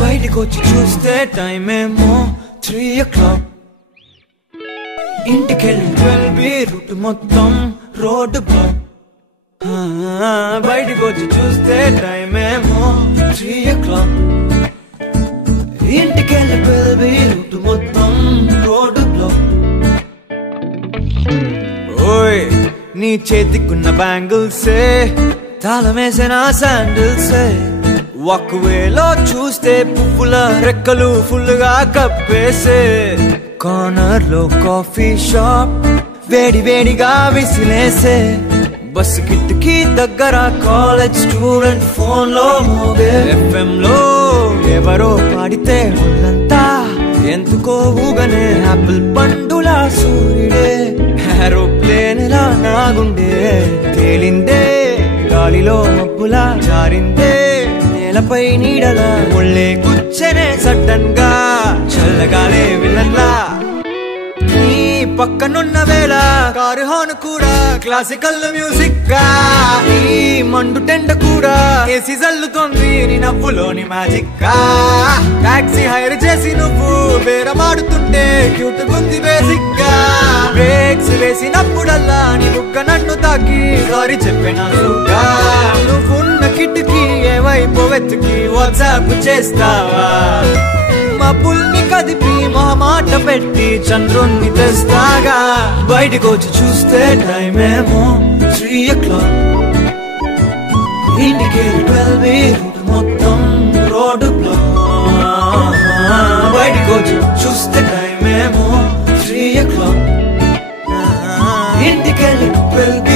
బయటికొచ్చి చూస్తే టైం ఏమో 3 o'clock. ఇంటికెళ్ళి 12 రూట్ మొత్తం రోడ్డు బ్లాక్. బయటికొచ్చి చూస్తే టైం ఏమో 3 o'clock. ఇంటికెళ్ళి 12 రూట్ మొత్తం రోడ్డు బ్లాక్. ఓయ్ నీ చేతికున్న బ్యాంగిల్సే తాళమేసిన శాండిల్సే వాక్వేలో చూస్తే పువ్వుల రెక్కలు ఫుల్గా కప్పేసే కార్నర్ లో కాఫీ షాప్ వేడి వేడిగా విసిలేసే బస్ కిటికీ దగ్గర కాలేజ్ స్టూడెంట్ ఫోన్ లో మోగే FM లో ఎవరో పాడితే ఒళ్ళంతా ఎందుకో ఊగనే ఆపిల్ పండులా సూర్యుడే ఏరోప్లేన్ లా నాగుండే తేలిందే గాలిలో మబ్బులా జారిందే నేలపై నీడలా ఒళ్ళే కూర్చనే సడన్ గా చల్లగాలే విలన్లా నీ పక్కనున్న వేళ కారు హార్న్ కూడా క్లాసికల్ మ్యూజిక్ గా ఈ మండు టెండ కూడా ఏసీ జల్లుతోంది నీ నవ్వులోని మ్యాజిక్ గా టాక్సీ హైర్ చేసి నువ్వు బేరమాడుతుంటే క్యూట్ గుంది బేసిక్ గా బ్రేక్స్ వేసినప్పుడల్లా నీ బుగ్గ నన్ను తాకి సారీ చెప్పినానుగా నువ్వున్న కిటికీ ఏవైపు వెతికి వాట్సాప్ చేస్తావా మబ్బుల్ని కదిపి మాట పెట్టి చంద్రుణ్ణి తెస్తాగా బయటకొచ్చి చూస్తే టైం ఏమో 3 o'clock. ఇంటికెళ్ళి 12 రూట్ మొత్తం రోడ్డు బ్లాక్. బయటకొచ్చి చూస్తే టైం ఏమో 3 o'clock. ఇంటికెళ్ళి 12